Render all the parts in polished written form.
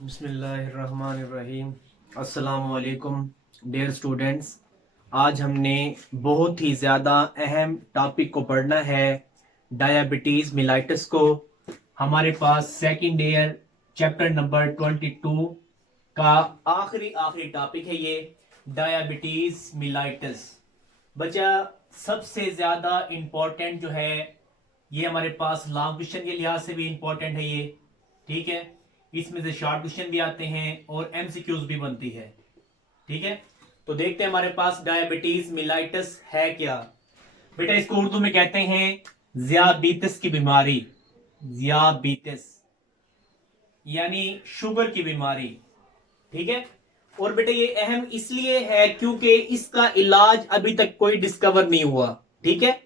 बिस्मिल्लाहिर्रहमानिर्रहीम। अस्सलामुअलैकुम dear students. आज हमने बहुत ही ज़्यादा अहम टॉपिक को पढ़ना है, डायबिटीज़ मिलाइटिस को। हमारे पास सेकंड ईयर चैप्टर नंबर 22 का आखिरी टॉपिक है ये, डायबिटीज़ मिलाइटिस। बच्चा सबसे ज़्यादा इम्पोर्टेंट जो है ये हमारे पास लॉन्ग क्वेश्चन के लिहाज से भी इम्पोर्टेंट है ये, ठीक है। इसमें से शॉर्ट क्वेश्चन भी आते हैं और एमसीक्यूज भी बनती है, ठीक है। तो देखते हैं हमारे पास डायबिटीज मिलाइटिस है क्या। बेटा इसको उर्दू में कहते हैं ज़ियाबीतिस की बीमारी, ज़ियाबीतिस यानी शुगर की बीमारी, ठीक है। और बेटा ये अहम इसलिए है क्योंकि इसका इलाज अभी तक कोई डिस्कवर नहीं हुआ, ठीक है।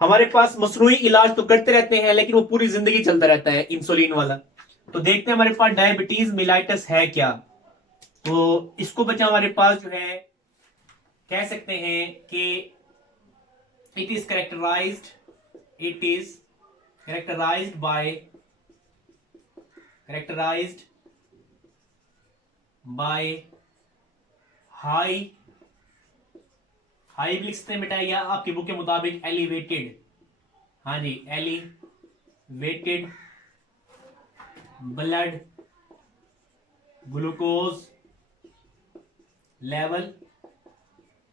हमारे पास मसनूई इलाज तो करते रहते हैं लेकिन वो पूरी जिंदगी चलता रहता है, इंसुलिन वाला। तो देखते हैं हमारे पास डायबिटीज मिलाइटिस है क्या। तो इसको बच्चा हमारे पास जो है कह सकते हैं कि it is characterized by high high भी लिख सकते हैं बेटा, या आपकी बुक के मुताबिक एलिवेटेड, हाँ जी, एलिवेटेड ब्लड ग्लूकोज लेवल,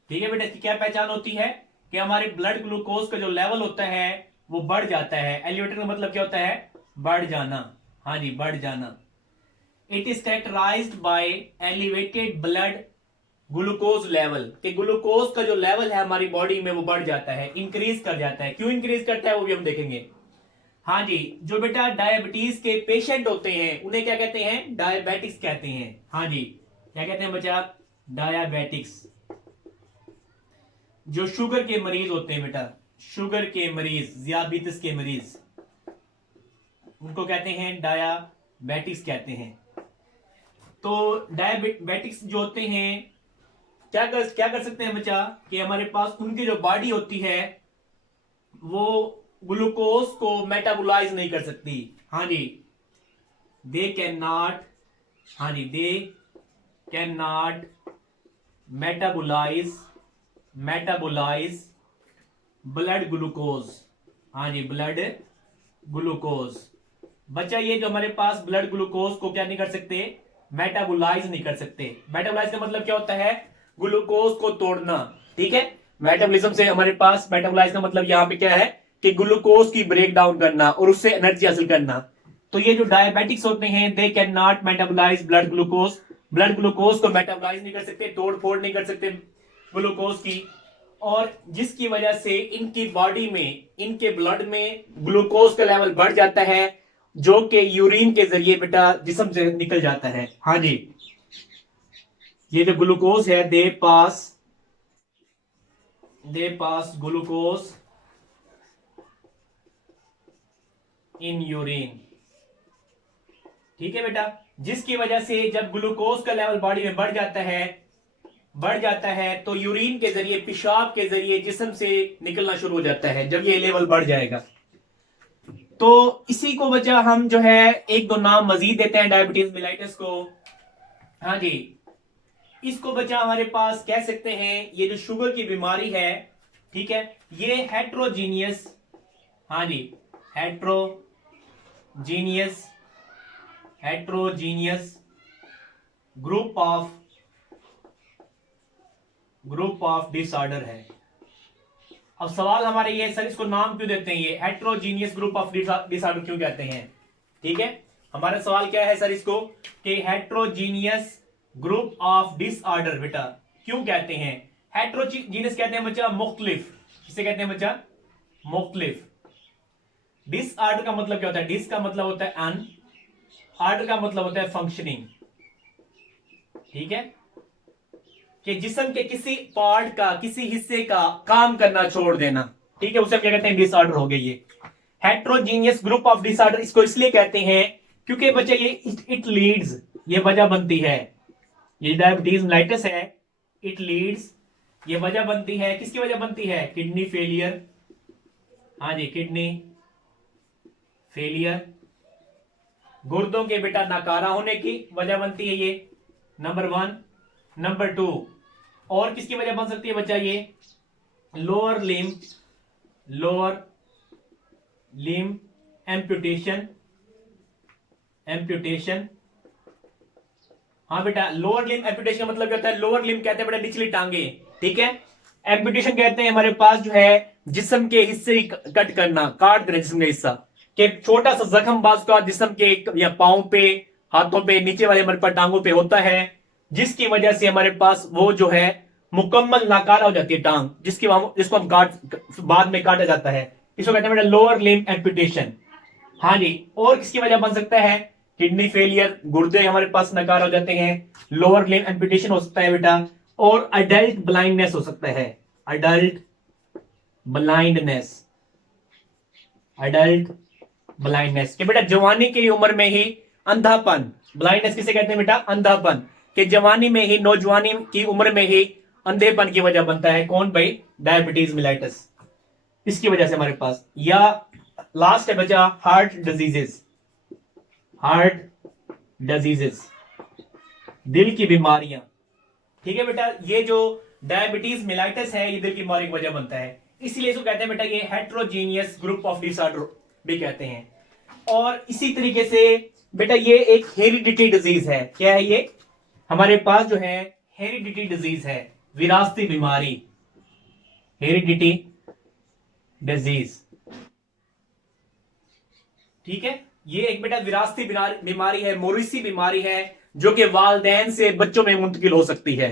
ठीक है बेटा। इसकी क्या पहचान होती है कि हमारे ब्लड ग्लूकोज का जो लेवल होता है वो बढ़ जाता है। एलिवेटेड का मतलब क्या होता है? बढ़ जाना, हाँ जी, बढ़ जाना। It is characterized by elevated blood glucose level, कि ग्लूकोज का जो लेवल है हमारी बॉडी में वो बढ़ जाता है, इंक्रीज कर जाता है। क्यों इंक्रीज करता है वो भी हम देखेंगे। हाँ जी, जो बेटा डायबिटीज के पेशेंट होते हैं उन्हें क्या कहते हैं? डायबिटिक्स कहते हैं। हाँ जी, क्या कहते हैं बच्चा? डायबिटिक्स। जो शुगर के मरीज होते हैं बेटा, शुगर के मरीज, ज़ियाबीतिस के मरीज, उनको कहते हैं डायबिटिक्स कहते हैं। तो डायबिटिक्स जो होते हैं क्या कर सकते हैं बच्चा, कि हमारे पास उनकी जो बॉडी होती है वो ग्लूकोज को मेटाबोलाइज नहीं कर सकती। हाँ जी, दे कैन नॉट, हाँ जी, they can not metabolize blood glucose, हाँ जी, ब्लड ग्लूकोज। बच्चा ये जो हमारे पास ब्लड ग्लूकोज को क्या नहीं कर सकते? मेटाबोलाइज नहीं कर सकते। मेटाबोलाइज का मतलब क्या होता है? ग्लूकोज को तोड़ना, ठीक है। मेटाबॉलिज्म से हमारे पास मेटाबोलाइज का मतलब यहां पे क्या है कि ग्लूकोज की ब्रेक डाउन करना और उससे एनर्जी हासिल करना। तो ये जो डायबिटिक्स होते हैं they can not metabolize blood glucose को मेटाबोलाइज नहीं कर सकते, तोड़ फोड़ नहीं कर सकते ग्लूकोज की। और जिसकी वजह से इनकी बॉडी में, इनके ब्लड में ग्लूकोज का लेवल बढ़ जाता है, जो कि यूरिन के जरिए बेटा जिस्म से निकल जाता है। हाँ जी, ये जो ग्लूकोज है दे पास ग्लूकोज इन यूरिन, ठीक है बेटा। जिसकी वजह से जब ग्लूकोज का लेवल बॉडी में बढ़ जाता है तो यूरिन के जरिए, पेशाब के जरिए जिस्म से निकलना शुरू हो जाता है जब ये लेवल बढ़ जाएगा। तो इसी को बचा हम जो है एक दो नाम मजीद देते हैं डायबिटीज मिलाइटिस को। हाँ जी, इसको बचा हमारे पास कह सकते हैं ये जो शुगर की बीमारी है, ठीक है, ये हेट्रोजीनियस, हाँ जी, heterogeneous heterogeneous group of disorder है। अब सवाल हमारे ये, सर इसको नाम क्यों देते हैं, ये हेट्रोजीनियस ग्रुप ऑफ डिसऑर्डर क्यों कहते हैं? ठीक है, हमारा सवाल क्या है सर इसको, कि हेट्रोजीनियस ग्रुप ऑफ डिसऑर्डर बेटा क्यों कहते हैं? हेट्रोजीनियस कहते हैं बच्चा मुख्तलिफ, किसे कहते हैं बच्चा? मुख्तलिफ। डिसऑर्डर का मतलब क्या होता है? डिस का मतलब होता है अन, ऑर्डर का मतलब होता है फंक्शनिंग, ठीक है, कि जिस्म के किसी पार्ट का, किसी हिस्से का काम करना छोड़ देना, ठीक है, उसे क्या कहते हैं? डिसऑर्डर हो गई ये हेट्रोजीनियस ग्रुप ऑफ डिसऑर्डर। इसको इसलिए कहते हैं क्योंकि बच्चे ये इट लीड्स, ये वजह बनती है, ये डायबिटीज मेलाइटिस है, इट लीड्स, ये वजह बनती है, किसकी वजह बनती है? किडनी फेलियर, हाँ जी, किडनी फेलियर गुर्दों के बेटा नकारा होने की वजह बनती है ये, नंबर 1। नंबर 2, और किसकी वजह बन सकती है बच्चा, ये लोअर लिम एम्पुटेशन। हाँ बेटा, लोअर लिम एम्पुटेशन मतलब क्या होता है, लोअर लिम कहते हैं बेटा निचली टांगे, ठीक है। एम्पुटेशन कहते हैं हमारे पास जो है जिस्म के हिस्से कट करना, काट देना जिस्म का हिस्सा, कि छोटा सा जख्म बाज का जिस्म के या पांव पे, हाथों पे, नीचे वाले हमारे पास टांगों पे होता है, जिसकी वजह से हमारे पास वो जो है मुकम्मल नाकारा हो जाती है टांग, जिसको हम बाद में काटा जाता है, इसको कहते हैं बेटा लोअर लिम एम्पुटेशन। हाँ जी, और किसकी वजह बन सकता है, किडनी फेलियर, गुर्दे हमारे पास नकार हो जाते हैं, लोअर लिम एम्पुटेशन हो सकता है बेटा, और अडल्ट ब्लाइंडनेस हो सकता है, अडल्ट ब्लाइंडनेस कि बेटा जवानी की उम्र में ही अंधापन, ब्लाइंडनेस किसे कहते हैं बेटा, अंधापन, कि जवानी में ही, नौजवानी की उम्र में ही अंधेपन की वजह बनता है, कौन भाई, डायबिटीज मिलाइटस, इसकी वजह से हमारे पास। या लास्ट है बचा हार्ट डिजीजेस, दिल की बीमारियां, ठीक है बेटा। ये जो डायबिटीज मिलाइटस है ये दिल की बीमारी की वजह बनता है, इसलिए इसको कहते हैं बेटा ये हेट्रोजीनियस ग्रुप ऑफ डिसऑर्डर भी कहते हैं। और इसी तरीके से बेटा ये एक हेरिडिटी डिजीज है, क्या है ये, हमारे पास जो है हेरिडिटी डिजीज है, विरासती बीमारी, हेरिडिटी डिजीज, ठीक है। ये एक बेटा विरासती बीमारी है, मोरिसी बीमारी है, जो कि वालदैन से बच्चों में मुंतकिल हो सकती है।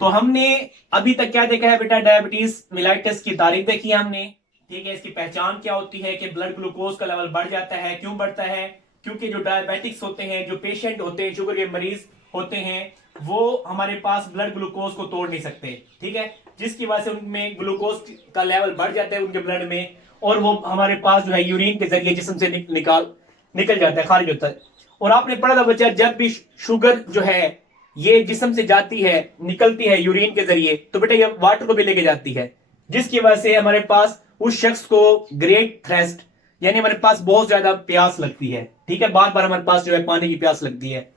तो हमने अभी तक क्या देखा है बेटा, डायबिटीज मिलाइटिस की तारीफ देखी है हमने, ठीक है। इसकी पहचान क्या होती है कि ब्लड ग्लूकोज का लेवल बढ़ जाता है, क्यों बढ़ता है, क्योंकि जो डायबिटिक्स होते हैं, जो पेशेंट होते हैं, शुगर के मरीज होते हैं, वो हमारे पास ब्लड ग्लूकोज को तोड़ नहीं सकते, ठीक है, जिसकी वजह से उनमें ग्लूकोज का लेवल बढ़ जाता है उनके ब्लड में, और वो हमारे पास जो है यूरिन के जरिए जिस्म से निकल जाता है, खारिज होता है। और आपने पढ़ा था बच्चा, जब भी शुगर जो है ये जिस्म से जाती है, निकलती है यूरिन के जरिए, तो बेटा ये वाटर को भी लेके जाती है, जिसकी वजह से हमारे पास उस शख्स को ग्रेट थ्रस्ट, यानी हमारे पास बहुत ज्यादा प्यास लगती है, ठीक है, बार बार हमारे पास जो है पानी की प्यास लगती है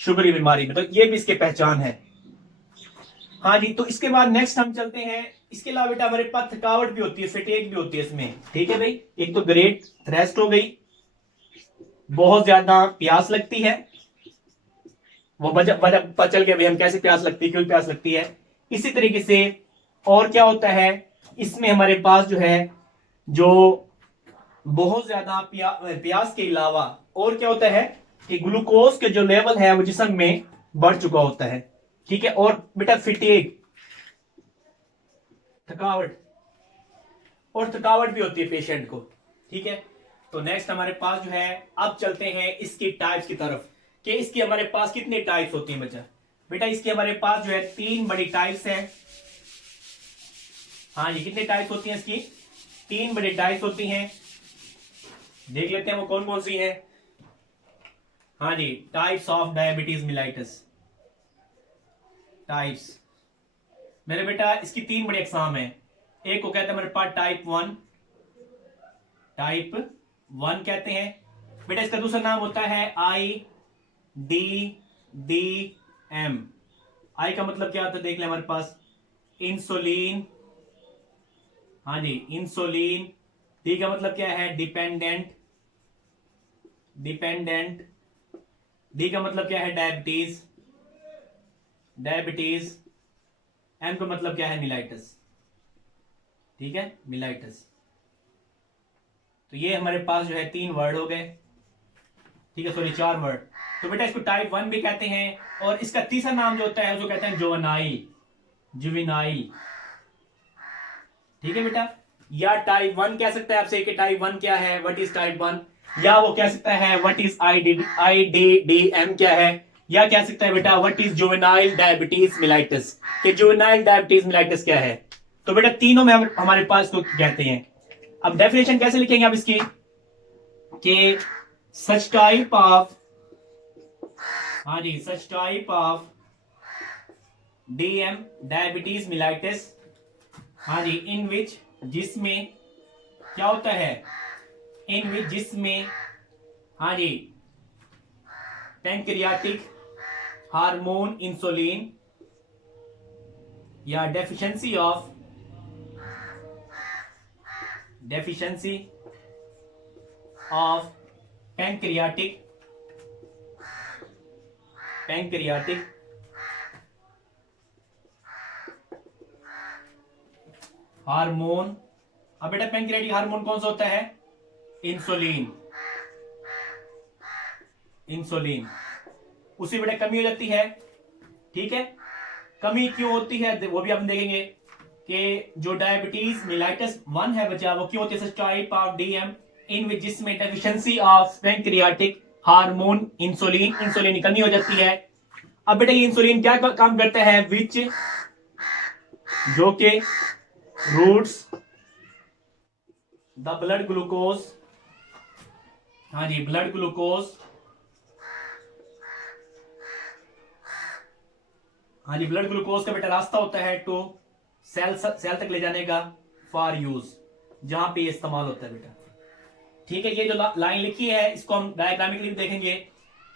शुगर की बीमारी में, तो ये भी इसकी पहचान है। हाँ जी, तो इसके बाद नेक्स्ट हम चलते हैं, इसके अलावा बेटा हमारे पास थकावट भी होती है, फटीग भी होती है इसमें, ठीक है भाई। एक तो ग्रेट थ्रस्ट हो गई, बहुत ज्यादा प्यास लगती है, वो वजह पता चल गया भाई हम कैसे प्यास लगती है, क्यों प्यास लगती है। इसी तरीके से और क्या होता है इसमें हमारे पास जो है, जो बहुत ज्यादा प्यास के अलावा और क्या होता है कि ग्लूकोज के जो लेवल है वो जिस्म में बढ़ चुका होता है, ठीक है। और बेटा फिटीग, थकावट भी होती है पेशेंट को, ठीक है। तो नेक्स्ट हमारे पास जो है, अब चलते हैं इसकी टाइप्स की तरफ, कि इसकी हमारे पास कितनी टाइप्स होती हैं बच्चा। बेटा इसकी हमारे पास जो है 3 बड़ी टाइप्स हैं। हाँ जी, कितनी टाइप्स होती हैं इसकी, 3 बड़ी टाइप्स होती हैं, देख लेते हैं वो कौन कौन सी है। हाँ जी, types of diabetes mellitus, types मेरे बेटा इसकी 3 बड़ी अकसाम है। एक को कहते हैं हमारे पास टाइप 1 कहते हैं बेटा, इसका दूसरा नाम होता है IDDM। आई का मतलब क्या होता है देख ले, हमारे पास इंसुलिन, हाँ जी इंसुलिन। डी का मतलब क्या है, डिपेंडेंट। डी का मतलब क्या है, डायबिटीज। एम का मतलब क्या है, मिलाइटिस, ठीक है, मिलाइटिस। तो ये हमारे पास जो है 3 वर्ड हो गए, ठीक है, सॉरी 4 वर्ड। तो बेटा इसको टाइप 1 भी कहते हैं, और इसका तीसरा नाम जो होता है उसको कहते हैं जुवेनाइल, ठीक है बेटा। या टाइप 1 कह सकता है आपसे कि टाइप 1 क्या है, व्हाट इज टाइप 1, या वो कह सकता है व्हाट इज IDDM क्या है, या कह सकता है बेटा what is juvenile diabetes mellitus, कि जुवेनाइल डायबिटीज मिलाइटिस क्या है। तो बेटा तीनों में हमारे पास तो कहते हैं। अब डेफिनेशन कैसे लिखेंगे आप इसकी, कि सच टाइप ऑफ, हाँ जी such type of DM diabetes mellitus, हाँ जी इन विच जिसमें क्या होता है, इन विच जिसमें हाँ जी, पैंक्रियाटिक हार्मोन इंसुलिन या डेफिशिएंसी ऑफ पैंक्रियाटिक हार्मोन। अब बेटा पैंक्रियाटिक हार्मोन कौन सा होता है? इंसुलिन उसी बेटा कमी हो जाती है। ठीक है, कमी क्यों होती है वो भी हम देखेंगे कि जो डायबिटीज मिलाइटस 1 है बच्चा, वो क्यों होती है? टाइप ऑफ डीएम इन विच जिसमें deficiency of pancreatic hormone insulin की कमी हो जाती है। अब बेटा ये इंसुलिन क्या काम करता है? विच जो के रूट्स द ब्लड ग्लूकोज, हाँ जी, ब्लड ग्लूकोज, हाँ जी, ब्लड ग्लूकोज का बेटा रास्ता होता है टू सेल तक ले जाने का फॉर यूज, जहां पे ये इस्तेमाल होता है बेटा। ठीक है, ये जो लाइन लिखी है इसको हम डायग्रामिकली देखेंगे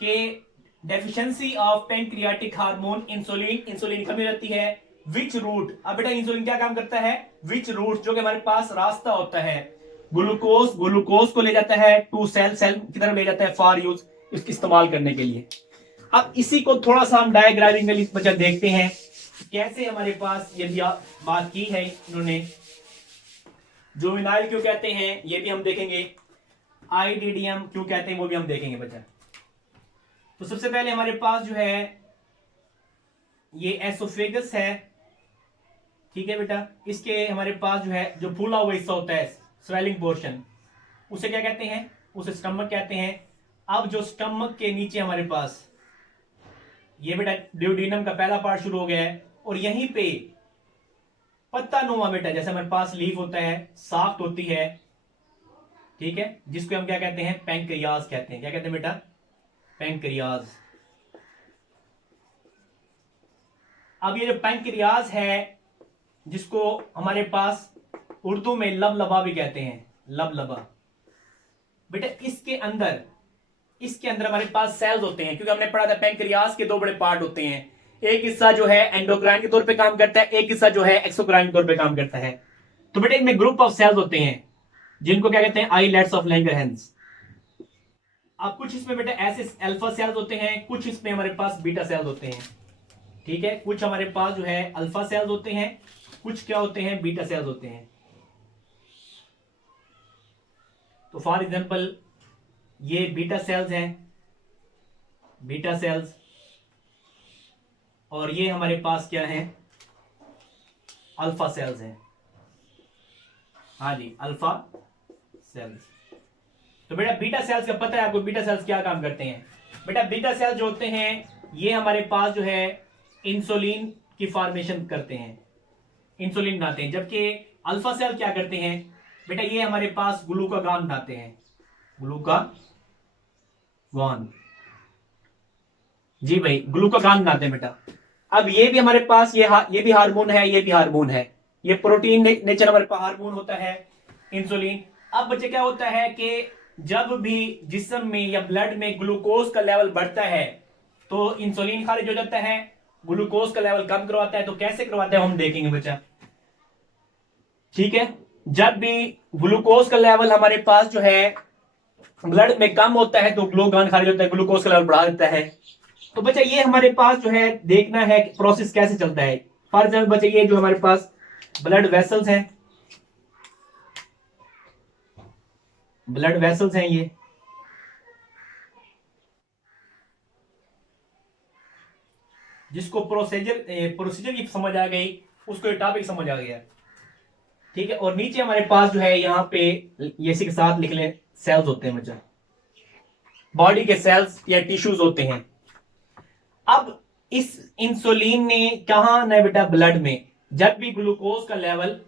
कि deficiency of pancreatic hormone insulin कमी रहती है। विच रूट, अब बेटा इंसुलिन क्या काम करता है? विच रूट, जो कि हमारे पास रास्ता होता है, ग्लूकोज को ले जाता है टू सेल की तरफ ले जाता है फॉर यूज, इसके इस्तेमाल करने के लिए। अब इसी को थोड़ा सा हम डायग्रामिकली बच्चा देखते हैं कैसे हमारे पास ये बात की है इन्होंने। जुवेनाइल क्यों कहते हैं ये भी हम देखेंगे, आईडीडीएम क्यों कहते हैं वो भी हम देखेंगे बच्चा। तो सबसे पहले हमारे पास जो है ये एसोफेगस है। ठीक है बेटा, इसके हमारे पास जो है जो फूला हुआ हिस्सा होता है, स्वेलिंग पोर्शन, उसे क्या कहते हैं? उसे स्टमक कहते हैं। अब जो स्टमक के नीचे हमारे पास ये बेटा ड्यूडेनम का पहला पार्ट शुरू हो गया है, और यहीं पे पत्ता नुमा बेटा, जैसे हमारे पास लीफ होता है, साख्त होती है, ठीक है, जिसको हम क्या कहते हैं? पैंक्रियाज कहते हैं। क्या कहते हैं बेटा? पैंक्रियाज। अब ये जो पैंक्रियाज है, जिसको हमारे पास उर्दू में लबलबा भी कहते हैं, लबलबा बेटा, इसके अंदर हमारे पास सेल्स होते हैं, क्योंकि हमने पढ़ा था पैंक्रियाज के दो बड़े पार्ट होते हैं। एक हिस्सा जो है एंडोक्राइन के तौर पे काम करता है, एक हिस्सा जो है एक्सोक्राइन के तौर पे काम करता है। तो बेटा इनमें ग्रुप ऑफ सेल्स होते हैं जिनको क्या कहते हैं? Islets of Langerhans. अब कुछ इसमें बेटा ऐसे अल्फा सेल्स होते हैं, कुछ इसमें हमारे पास बीटा सेल्स होते हैं। ठीक है, कुछ हमारे पास जो है अल्फा सेल्स होते हैं, कुछ क्या होते हैं? बीटा सेल्स होते हैं। तो फॉर एग्जांपल ये बीटा सेल्स हैं, बीटा सेल्स, और ये हमारे पास क्या है? अल्फा सेल्स हैं। हाँ जी, अल्फा सेल्स। तो बेटा बीटा सेल्स का पता है आपको, बीटा सेल्स क्या काम करते हैं? बेटा बीटा सेल्स जो होते हैं ये हमारे पास जो है इंसुलिन की फॉर्मेशन करते हैं, इंसुलिन बनाते हैं, जबकि अल्फा सेल क्या करते हैं बेटा? ये हमारे पास ग्लूकागॉन बनाते हैं, ग्लूकागॉन। जी भाई, ग्लूकागॉन बनाते हैं बेटा। अब ये भी हमारे पास ये भी हार्मोन है, ये भी हार्मोन है, ये प्रोटीन नेचर हमारे पास हार्मोन होता है इंसुलिन। अब बच्चे क्या होता है कि जब भी जिस्म में या ब्लड में ग्लूकोज का लेवल बढ़ता है तो इंसुलिन खारिज हो जाता है, ग्लूकोज का लेवल कम करवाता है। तो कैसे करवाता है हम देखेंगे बच्चा। ठीक है, जब भी ग्लूकोज का लेवल हमारे पास जो है ब्लड में कम होता है तो ग्लूकागॉन खारिज होता है, ग्लूकोज का लेवल बढ़ा देता है। तो बच्चा ये हमारे पास जो है देखना है कि प्रोसेस कैसे चलता है। फॉर एग्जाम्पल बच्चा ये जो हमारे पास ब्लड वेसल्स हैं, ब्लड वेसल्स हैं, ये जिसको प्रोसीजर की समझ आ गई उसको ये टॉपिक समझ आ गया। ठीक है, और नीचे हमारे पास जो है यहाँ पे ये इसी के साथ लिख लें, सेल्स होते हैं बच्चा, बॉडी के सेल्स या टिश्यूज होते हैं। अब इस इंसुलिन ने कहा आना है बेटा? ब्लड में। जब भी ग्लूकोज का लेवल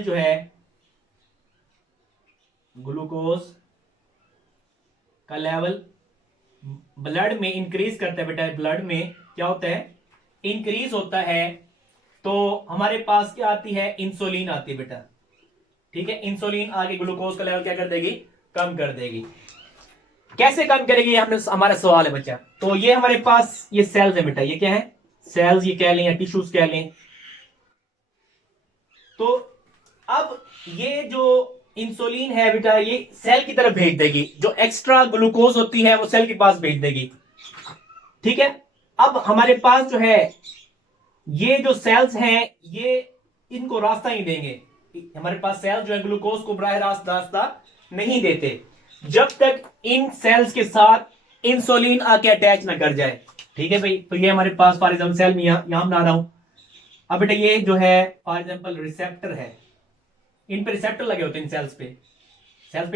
जो है, ग्लूकोज का लेवल ब्लड में इंक्रीज करता है बेटा, ब्लड में क्या होता है? इंक्रीज होता है। तो हमारे पास क्या आती है? इंसुलिन आती है बेटा। ठीक है, इंसुलिन आगे ग्लूकोज का लेवल क्या कर देगी? कम कर देगी। कैसे कम करेगी, ये हमने हमारा सवाल है बच्चा। तो ये हमारे पास ये सेल्स है बेटा, ये क्या है, सेल्स ये कह लें या टिश्यूज कह लें। तो अब ये जो इंसुलिन है बेटा, ये सेल की तरफ भेज देगी, जो एक्स्ट्रा ग्लूकोज होती है वो सेल के पास भेज देगी, ठीक है। अब हमारे पास जो है ये जो सेल्स हैं ये इनको रास्ता नहीं देंगे, हमारे पास सेल्स जो है ग्लूकोज को बराह रास्त रास्ता नहीं देते जब तक इन सेल्स के साथ इंसुलिन आके अटैच ना कर जाए, ठीक है भाई। तो ये हमारे पास फॉर एग्जाम्पल सेल में यहां बना रहा हूं। अब बेटा ये जो है फॉर एग्जाम्पल रिसेप्टर है, इन पे रिसेप्टर लगे होते हैं, इन सेल्स पे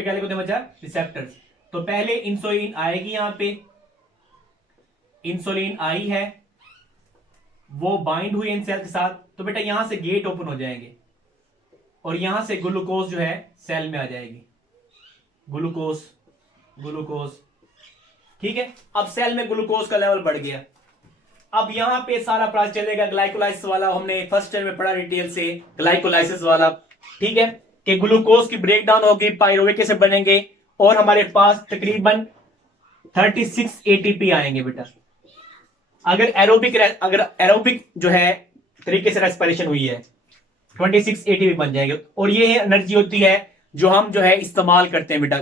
क्या लगे होते हैं बच्चा, रिसेप्टर्स। तो पहले इंसुलिन आएगी, यहां पे इंसुलिन आई है, वो बाइंड हुई इन सेल के साथ, तो बेटा यहां से गेट ओपन हो जाएंगे और यहां से ग्लूकोज जो है सेल में आ जाएगी, ग्लूकोज, ठीक है। अब सेल में ग्लूकोज का लेवल बढ़ गया। अब यहां पे सारा प्रोसेस चलेगा ग्लाइकोलाइसिस वाला, हमने फर्स्ट ईयर में पढ़ा डिटेल से ग्लाइकोलाइसिस वाला, ठीक है, कि ग्लूकोज की ब्रेकडाउन होगी, पायरुवेट से बनेंगे और हमारे पास तकरीबन 36 एटीपी आएंगे बेटा। अगर एरोबिक जो है तरीके से रेस्पिरेशन हुई है 26 एटीपी बन जाएंगे, और ये एनर्जी होती है जो हम जो है इस्तेमाल करते हैं बेटा,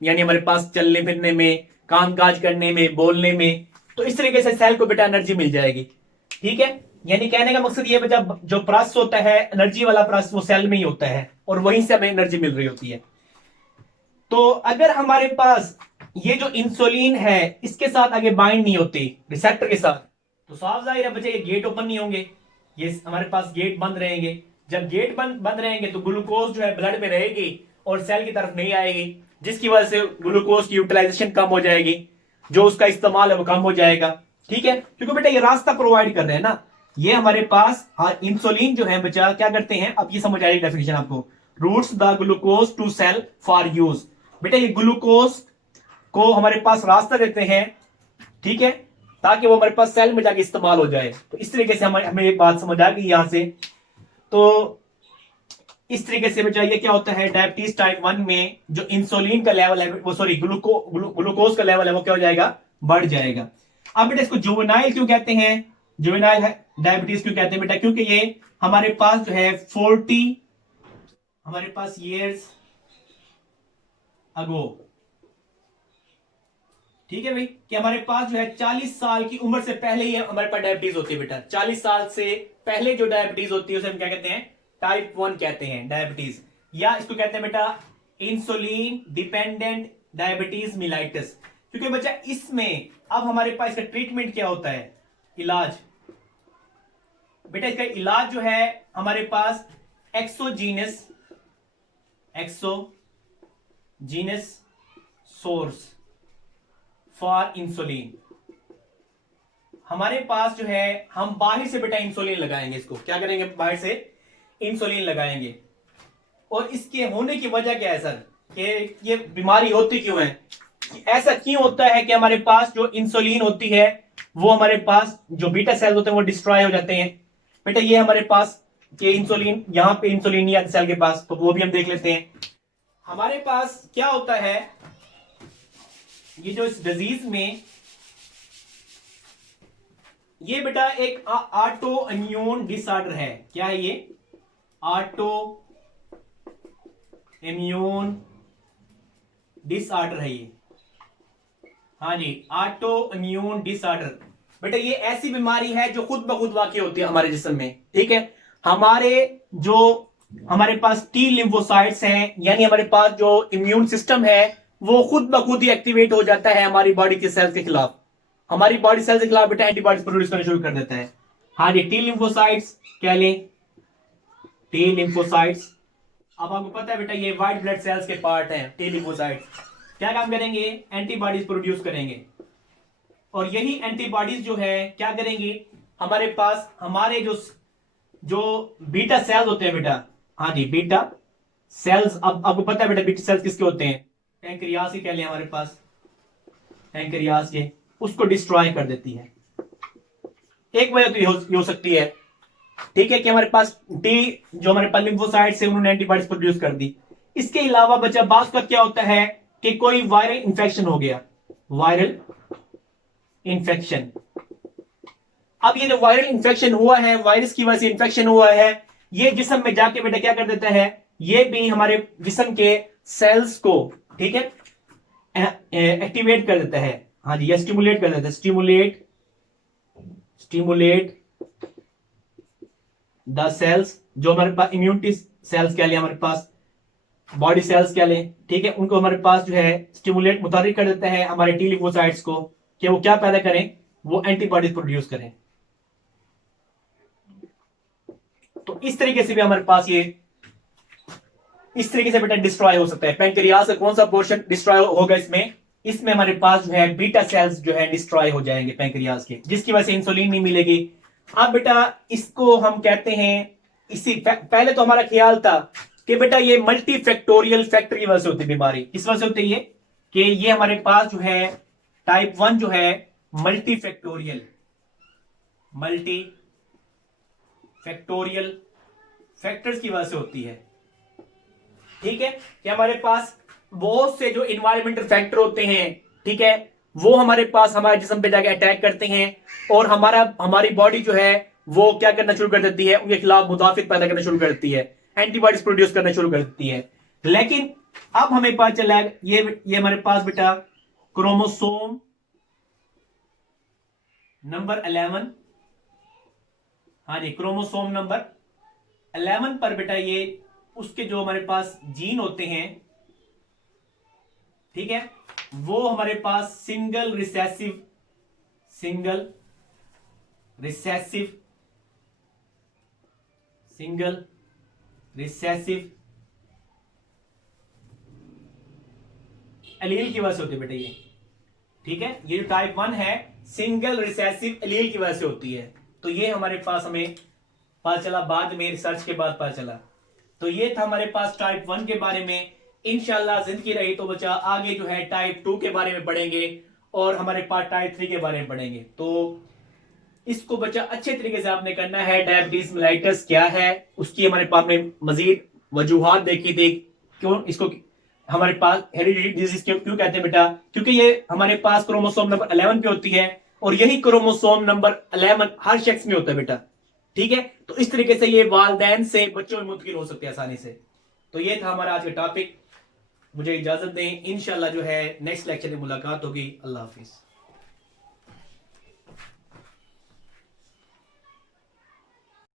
यानी हमारे पास चलने फिरने में, काम काज करने में, बोलने में। तो इस तरीके से सेल को बेटा एनर्जी मिल जाएगी, ठीक है। यानी कहने का मकसद ये बेटा, जो प्रोसेस होता है एनर्जी वाला प्रोसेस वो सेल में ही होता है और वहीं से हमें एनर्जी मिल रही होती है। तो अगर हमारे पास ये जो इंसुलिन है इसके साथ आगे बाइंड नहीं होती रिसेप्टर के साथ, तो साफ जाहिर है बच्चे ये गेट ओपन नहीं होंगे, ये हमारे पास गेट बंद रहेंगे। जब गेट बंद रहेंगे तो ग्लूकोज जो है ब्लड में रहेगी और सेल की तरफ नहीं आएगी, जिसकी वजह से ग्लूकोज की यूटिलाइजेशन कम हो जाएगी, जो उसका इस्तेमाल है वो कम हो जाएगा, ठीक है। क्योंकि बेटा ये रास्ता प्रोवाइड कर रहे हैं ना, ये हमारे पास इंसुलिन जो है बच्चा क्या करते हैं, अब ये समझ आएगी डेफिनेशन आपको, routes the glucose to cell for use. बेटा ये ग्लूकोज को हमारे पास रास्ता देते हैं, ठीक है, ताकि वो हमारे पास सेल में जाके इस्तेमाल हो जाए। तो इस तरीके से हमें एक बात समझ आ गई यहां से। तो इस तरीके से बच्चा ये क्या होता है, डायबिटीज टाइप 1 में जो इंसुलिन का लेवल है वो सॉरी ग्लूकोज का लेवल है वो क्या हो जाएगा, बढ़ जाएगा। अब बेटा इसको जुवेनाइल क्यों कहते हैं, जुवेनाइल डायबिटीज क्यों कहते हैं बेटा, क्योंकि ये हमारे पास जो है 40 हमारे पास ईयर्स अगो, ठीक है भाई, कि हमारे पास जो है 40 साल की उम्र से पहले ही हमारे पास डायबिटीज होती है बेटा। 40 साल से पहले जो डायबिटीज होती है उसे हम क्या कहते हैं, टाइप 1 कहते हैं डायबिटीज, या इसको कहते हैं बेटा इंसुलिन डिपेंडेंट डायबिटीज मिलाइटिस। क्योंकि बच्चा इसमें अब हमारे पास इसका ट्रीटमेंट क्या होता है, इलाज बेटा, इसका इलाज जो है हमारे पास एक्सोजीनस सोर्स फॉर इंसुलिन। हमारे पास जो है हम बाहर से बेटा इंसुलिन लगाएंगे, इसको क्या करेंगे, बाहर से इंसुलिन लगाएंगे। और इसके होने की वजह क्या है सर, कि ये बीमारी होती क्यों है, ऐसा क्यों होता है कि हमारे पास जो इंसुलिन होती है वो हमारे पास जो बीटा सेल्स होते हैं वो डिस्ट्रॉय हो जाते हैं बेटा। ये हमारे पास ये इंसुलिन, यहां पे इंसुलिन नहीं आती सेल के पास, तो वो भी हम देख लेते हैं। हमारे पास क्या होता है, ये जो इस डिजीज में ये बेटा एक ऑटो इम्यून डिसऑर्डर है। क्या है ये, ऑटो इम्यून डिसऑर्डर है ये, हाँ जी, ऑटो इम्यून डिसऑर्डर। बेटा ये ऐसी बीमारी है जो खुद ब खुद वाकई होती है हमारे जिस्म में, ठीक है। हमारे पास टी लिम्फोसाइट्स हैं, यानी हमारे पास जो इम्यून सिस्टम है वो खुद ब खुद ही एक्टिवेट हो जाता है हमारी बॉडी के सेल्स के खिलाफ, हमारी बॉडी सेल्स के खिलाफ बेटा एंटीबॉडीज प्रोड्यूस करना शुरू कर देता है। हाँ जी, टी लिम्फोसाइट्स क्या लें, टी लिम्फोसाइट्स। अब आपको पता है बेटा ये व्हाइट ब्लड सेल्स के पार्ट हैं टी लिम्फोसाइट्स, क्या काम करेंगे, एंटीबॉडीज प्रोड्यूस करेंगे। और यही एंटीबॉडीज जो है क्या करेंगी, हमारे पास हमारे जो बीटा सेल्स होते हैं बेटा, हाँ जी बीटा सेल्स, अब आपको पता है बेटा बीटा सेल्स किसके होते हैं, पैंक्रियास के कह लें हमारे पास, पैंक्रियास के, उसको डिस्ट्रॉय कर देती है। एक वजह तो ये हो सकती है, ठीक है, कि हमारे पास टी जो हमारे पास लिम्फोसाइट्स से उन्होंने एंटीबॉडीज प्रोड्यूस कर दी। इसके अलावा बच्चा बात का क्या होता है कि कोई वायरल इंफेक्शन हो गया, वायरल इंफेक्शन। अब ये जो वायरल इंफेक्शन हुआ है, वायरस की वजह से इंफेक्शन हुआ है, ये जिस्म में जाके बेटा क्या कर देता है, ये भी हमारे जिस्म के सेल्स को, ठीक है, एक्टिवेट कर देता है। हाँ जी, ये स्टिमुलेट कर देता है, स्टिमुलेट स्टिमुलेट द सेल्स, जो हमारे पास इम्यूनिटी सेल्स कह लें, हमारे पास बॉडी सेल्स कह लें, ठीक है, उनको हमारे पास जो है स्टिमुलेट, मुतारिक कर देता है हमारे टी लिम्फोसाइट्स को, कि वो क्या पैदा करें, वो एंटीबॉडीज प्रोड्यूस करें। तो इस तरीके से भी हमारे पास ये इस तरीके से बेटा डिस्ट्रॉय हो सकता है। पैंक्रियाज का कौन सा पोर्शन डिस्ट्रॉय होगा इसमें, इसमें हमारे पास जो है बीटा सेल्स जो है डिस्ट्रॉय हो जाएंगे पैंक्रियाज के, जिसकी वजह से इंसुलिन नहीं मिलेगी। अब बेटा इसको हम कहते हैं, इसी पहले तो हमारा ख्याल था कि बेटा ये मल्टी फैक्टोरियल फैक्टर की वजह से होती है बीमारी। किस वजह से होती है कि ये हमारे पास जो है टाइप 1 जो है मल्टी फैक्टोरियल फैक्टर्स की वजह से होती है, ठीक है, कि हमारे पास बहुत से जो इन्वायरमेंटल फैक्टर होते हैं, ठीक है, वो हमारे पास हमारे जिस्म पे जाके अटैक करते हैं और हमारी बॉडी जो है वो क्या करना शुरू कर देती है, उनके खिलाफ मुदाफित पैदा करना शुरू कर देती है, एंटीबॉडीज प्रोड्यूस करना शुरू कर देती है। लेकिन अब हमें पता चला ये हमारे पास बेटा क्रोमोसोम नंबर 11, हाँ जी, क्रोमोसोम नंबर 11 पर बेटा ये उसके जो हमारे पास जीन होते हैं, ठीक है, वो हमारे पास सिंगल रिसेसिव एलील की वजह से होती है बेटा ये, ठीक है, ये जो टाइप 1 है सिंगल रिसेसिव एलील की वजह से होती है। तो ये हमारे पास हमें पता चला, बाद में रिसर्च के बाद पता चला। तो ये था हमारे पास टाइप 1 के बारे में। इंशाल्लाह जिंदगी रही तो बच्चा आगे जो है टाइप 2 के बारे में पढ़ेंगे और हमारे पास टाइप 3 के बारे में पढ़ेंगे। तो इसको बच्चा अच्छे तरीके से आपने करना है। डायबिटीज मेलाइटस क्या है, उसकी हमारे पास में मजीद वजूहात देखी थी, क्यों इसको हमारे पास हेरिडिटी डिजीज क्यों कहते हैं बेटा, क्योंकि ये हमारे पास क्रोमोसोम नंबर 11 पे होती है और यही क्रोमोसोम नंबर 11 हर शख्स में होता है बेटा, ठीक है। तो इस तरीके से ये वालिदैन से बच्चों में मुंतकिल हो सकते हैं आसानी से। तो ये था हमारा आज का टॉपिक। मुझे इजाजत दें, इंशाल्लाह जो है नेक्स्ट लेक्चर में मुलाकात होगी। अल्लाह हाफिज।